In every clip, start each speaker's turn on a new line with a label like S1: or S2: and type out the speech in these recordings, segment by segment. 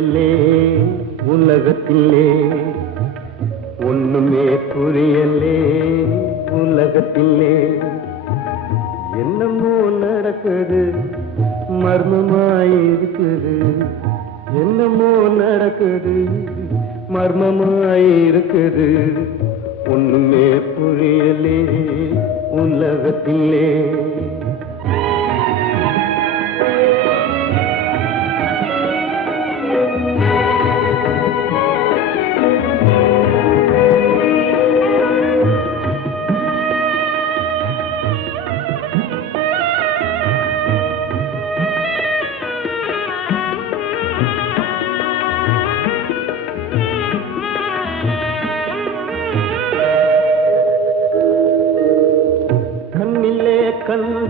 S1: புரியலே உலகத்திலே. ஒண்ணுமே புரியலே உலகத்திலே. என்னமோ நடக்குது மர்மமாயிருக்குது. என்னமோ நடக்குது மர்மமாயிருக்குது. ஒண்ணுமே புரியலே உலகத்திலே.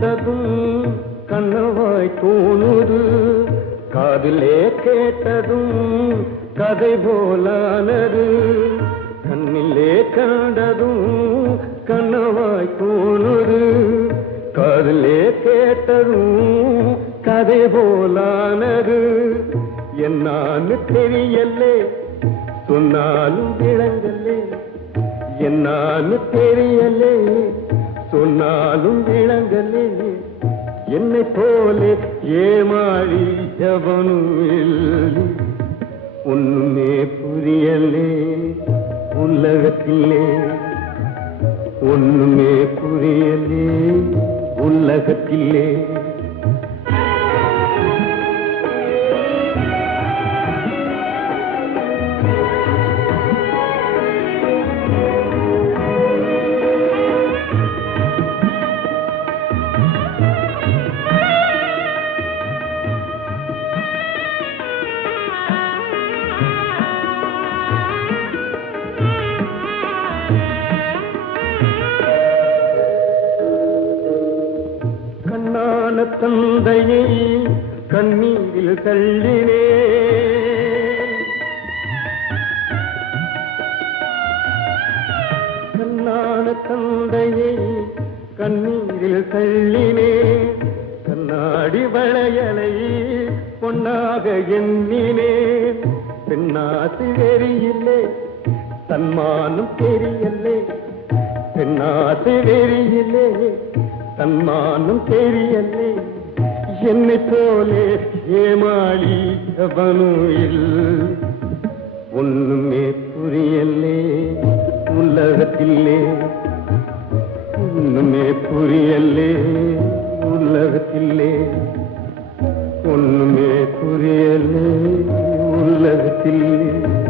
S1: கண்டதும் கண்ணவாய் தோணுது. காதிலே கேட்டதும் கதை போலானது. கண்ணிலே கண்டதும் கண்ணவாய் தோணுது. காதிலே கேட்டதும் கதை போலானது. என்னான்னு தெரியலே சொன்னாலும் விளங்கலே. என்னான்னு தெரியலே சொன்னாலும் விளங்கலே. என்னை போலே ஏமாறி எவனும் இல்லை ஒண்ணுமே புரியலே. உலகத்திலே ஒண்ணுமே புரியலே. உலகத்திலே. you தந்தையை கண்ணீரில் தள்ளினே. கண்ணான தந்தையை கண்ணீரில் தள்ளினே. கண்ணாடி வளையலை பொன்னாக எண்ணினேன் பெண்ணாசு வெறியில்லை தன்மானம் தெரியல்லே பெண்ணாசு வெறியிலே தன்மானம் தெரியலே. என்னை போலே ஏமாளி அவனுயில் ஒண்ணுமே புரியலே உலகத்திலே. ஒண்ணுமே புரியலே உலகத்திலே. ஒண்ணுமே புரியலே உலகத்திலே.